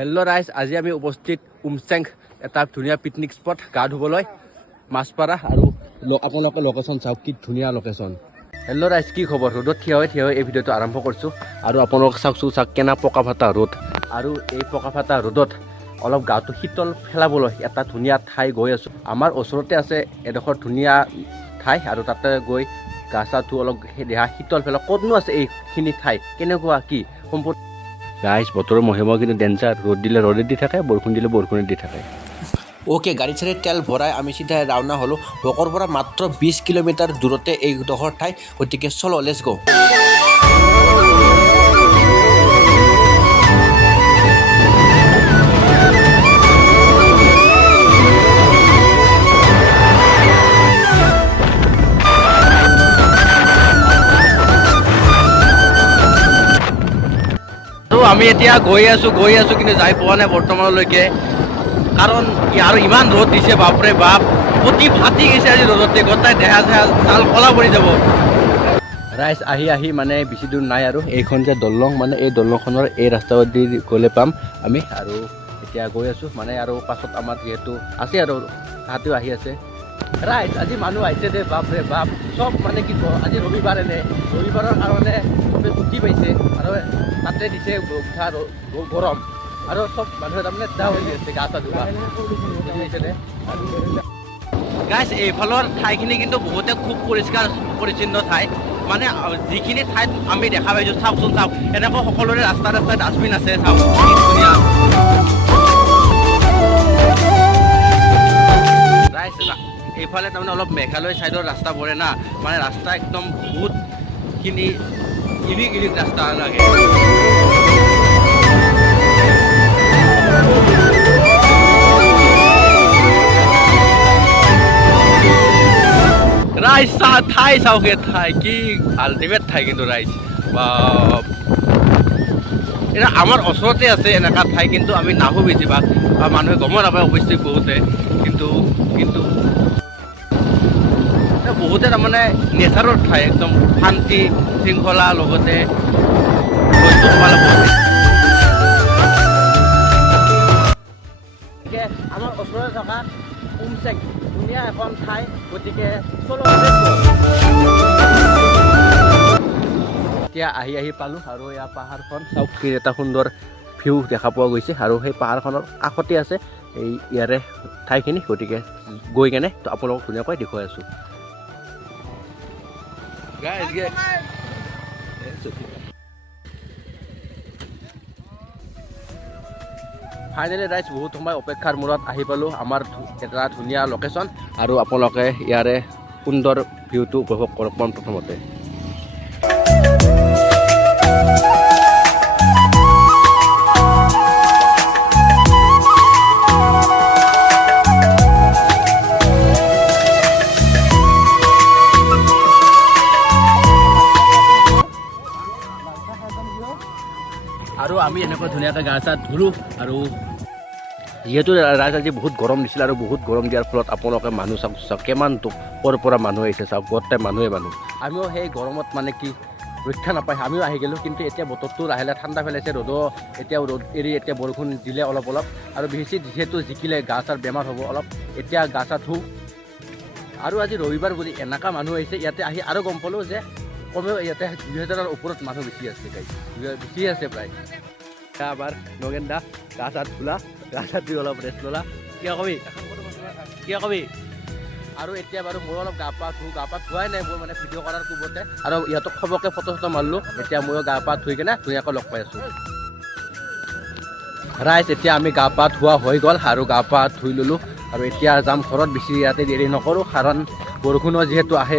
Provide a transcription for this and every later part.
Hello' ৰাইজ, আজি আমি উপস্থিত উমচেং এটা ধুনীয়া পিকনিক স্পট গা ধুবলৈ মাছপাৰা আৰু আপোনালোকে লোকেশ্যন চাওক, কি ধুনীয়া লোকেশ্যন। হেল্ল' ৰাইজ, কি খবৰ? ৰ'দত থিয় হৈ এই ভিডিঅ'টো আৰম্ভ কৰিছোঁ আৰু আপোনালোকে চাওক কেনা পকা ফাটা ৰ'দ, আৰু এই পকা ফাটা ৰ'দত অলপ গাটো শীতল পেলাবলৈ এটা ধুনীয়া ঠাই গৈ আছোঁ। আমাৰ ওচৰতে আছে এডোখৰ ধুনীয়া ঠাই আৰু তাতে গৈ গা চা ধুই অলপ দেহা শীতল পেলাওঁ। ক'তনো আছে এইখিনি ঠাই, কেনেকুৱা কি সম্পূৰ্ণ গাইজ। বতৰৰ মহিমা কিন্তু ডেঞ্জাৰ, ৰ'দ দিলে ৰ'দে দি থাকে, বৰষুণ দিলে বৰষুণে দি থাকে। অ'কে, গাড়ী চাড়ী তেল ভৰাই আমি চিধা ৰাওনা হ'লোঁ। ভোকৰ পৰা মাত্ৰ 20 কিলোমিটাৰ দূৰতে এইডোখৰ ঠাই, গতিকে চলো লেটছ গো। আমি এতিয়া গৈ আছোঁ কিন্তু যাই পোৱা নাই বৰ্তমানলৈকে, কাৰণ আৰু ইমান ৰ'দ দিছে, বাপৰে বাপ, অতি ফাটি গৈছে আজি ৰ'দতে, গোটাই দেহা চেহা ছাল কলা পৰি যাব। ৰাইজ আহি মানে বেছি দূৰ নাই আৰু এইখন যে দলং, মানে এই দলংখনৰ এই ৰাস্তাদি গ'লে পাম আমি, আৰু এতিয়া গৈ আছোঁ মানে, আৰু পাছত আমাৰ যিহেতু আছে আৰু তাহাঁতেও আহি আছে। ৰাইজ আজি মানুহ আহিছে দে, বাপৰে বাপ, চব মানে কি কওঁ, আজি ৰবিবাৰ ৰবিবাৰৰ কাৰণে চবে ছুটি পাইছে, আৰু তাতে দিছে উঠা গৰম, আৰু চব মানুহে তাৰমানে দাও হৈ আছে গা চা ধোৱা বুজিছেনে। গাইজ এইফালৰ ঠাইখিনি কিন্তু বহুতে খুব পৰিষ্কাৰ পৰিচ্ছন্ন ঠাই, মানে যিখিনি ঠাইত আমি দেখা পাইছোঁ, চাওকচোন চাওক, এনেকৈ সকলোৰে ৰাস্তাই ডাষ্টবিন আছে, চাওক কি ধুনীয়া। ৰাইজ এইফালে তাৰমানে অলপ মেঘালয় ছাইডৰ ৰাস্তা পৰে না, মানে ৰাস্তা একদম বহুতখিনি ইলিক ৰাস্তা লাগে। ৰাইজ ঠাই চাওকে, ঠাই কি আল্টিমেট ঠাই কিন্তু ৰাইজ, বা এতিয়া আমাৰ ওচৰতে আছে এনেকুৱা ঠাই, কিন্তু আমি নাহোঁ বেছিভাগ, মানুহে গমো নাপায় অৱশ্যে বহুতে, কিন্তু বহুতে তাৰমানে নেচাৰৰ ঠাই, একদম শান্তি শৃংখলা, লগতে আমাৰ ওচৰতে থকা উমচেং ধুনীয়া এখন ঠাই, গতিকে চলো। এতিয়া আহি পালোঁ, আৰু ইয়াৰ পাহাৰখন চাওক, কি এটা সুন্দৰ ভিউ দেখা পোৱা গৈছে, আৰু সেই পাহাৰখনৰ কাষতে আছে এই ইয়াৰে ঠাইখিনি, গতিকে গৈ কেনে তো আপোনালোকক ধুনীয়াকৈ দেখুৱাই আছোঁ। ফাইনেলি ৰাইজ বহুত সময় অপেক্ষাৰ মূৰত আহি পালোঁ আমাৰ এটা ধুনীয়া লোকেশ্যন, আৰু আপোনালোকে ইয়াৰে সুন্দৰ ভিউটো উপভোগ কৰক প্ৰথমতে। আৰু আমি এনেকৈ ধুনীয়াকৈ গা চা ধুলোঁ, আৰু যিহেতু ৰাইজ আজি বহুত গৰম দিছিল, আৰু বহুত গৰম দিয়াৰ ফলত আপোনালোকে মানুহ চাওক কিমান ক'ৰ পৰা মানুহ আহিছে, চাওক গোটেই মানুহ। আমিও সেই গৰমত মানে কি ৰক্ষা নাপায়, আমিও আহি গ'লোঁ, কিন্তু এতিয়া বতৰটো লাহে লাহে ঠাণ্ডা পেলাইছে, এতিয়া ৰ'দ এৰি এতিয়া বৰষুণ দিলে অলপ, আৰু বেছি যিহেতু জিকিলে গা চাৰ বেমাৰ হ'ব অলপ, এতিয়া গা চা ধুওঁ। আৰু আজি ৰবিবাৰ বুলি এনেকুৱা মানুহ আহিছে, ইয়াতে আহি আৰু গম পালোঁ যে কমেও ইয়াতে 2000ৰ ওপৰত মানুহ বেছি আছে প্ৰায়। আবাৰ নগেন দা গা চা ধুলা, গা চা ধুই অলপ ৰেষ্ট ল'লা, কিয় কবি। আৰু এতিয়া বাৰু মই অলপ গা পা ধোৱাই নাই, মই মানে ভিডিঅ' কৰাৰ পূৰ্বতে, আৰু ইহঁতক খবৰকৈ ফটো মাৰিলোঁ। এতিয়া ময়ো গা পা ধুই কেনে ধুনীয়াকৈ লগ পাই আছোঁ। ৰাইজ এতিয়া আমি গা পা ধোৱা হৈ গ'ল, আৰু গা পা ধুই ল'লোঁ, আৰু এতিয়া যাম ঘৰত, বেছি ইয়াতে দেৰি নকৰোঁ, কাৰণ বৰষুণো যিহেতু আহে,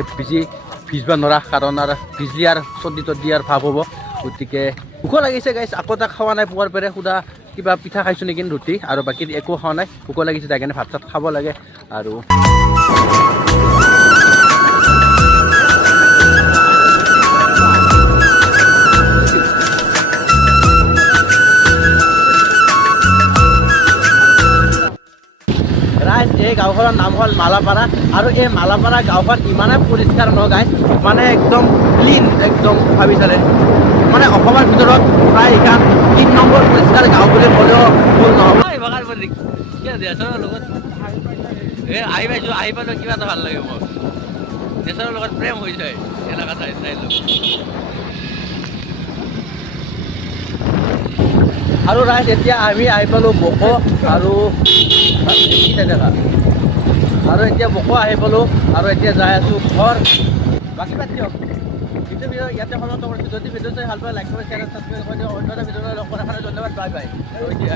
ভিজবা নোৱাৰা, কাৰণ আৰু ভিজলি আৰু চৰ্দি তৰ্দি আৰু ভাৱ হ'ব, গতিকে ভোক লাগিছে গাইছ। আকৌ তাক খোৱা নাই, পুৱাৰ পেৰে সুধা কিবা পিঠা খাইছোঁ নেকি, ৰুটি, আৰু বাকী একো খোৱা নাই। ভোক লাগিছে, তাই কাৰণে ভাত চাত খাব লাগে। আৰু ৰাইজ এই গাঁওখনৰ নাম হ'ল মালাপাৰা, আৰু এই মালাপাৰা গাঁওখন ইমানে পৰিষ্কাৰ ন গাইজ, মানে একদম ক্লিন, একদম ভাবি চালে মানে অসমৰ ভিতৰত প্ৰায় এইখন 3 নম্বৰ পৰিষ্কাৰ গাঁও বুলি ক'লেও ভুল নহ'ব। আহি পাইছোঁ, আহি পালেও কিবা এটা ভাল লাগে মোৰ। নেচাৰৰ লগত প্ৰেম হৈ যায় এলেকা চাই আৰু ৰাইজ এতিয়া আমি আহি পালোঁ বকো আৰু এতিয়া বকো আহি পালোঁ আৰু এতিয়া যাই আছোঁ ঘৰ। বাকী বাদ দিয়ক, ভিডিঅ' ইয়াতে সমাপ্ত কৰিছোঁ। যদি ভিডিঅ' চাই ভাল পায় লাইক কৰি শ্বেয়াৰ ছাবস্ক্ৰাইব কৰি দিয়ক। অন্য এটা ভিডিঅ' লগ কৰাৰ কাৰণে ধন্যবাদ। Bye bye. আৰু এতিয়া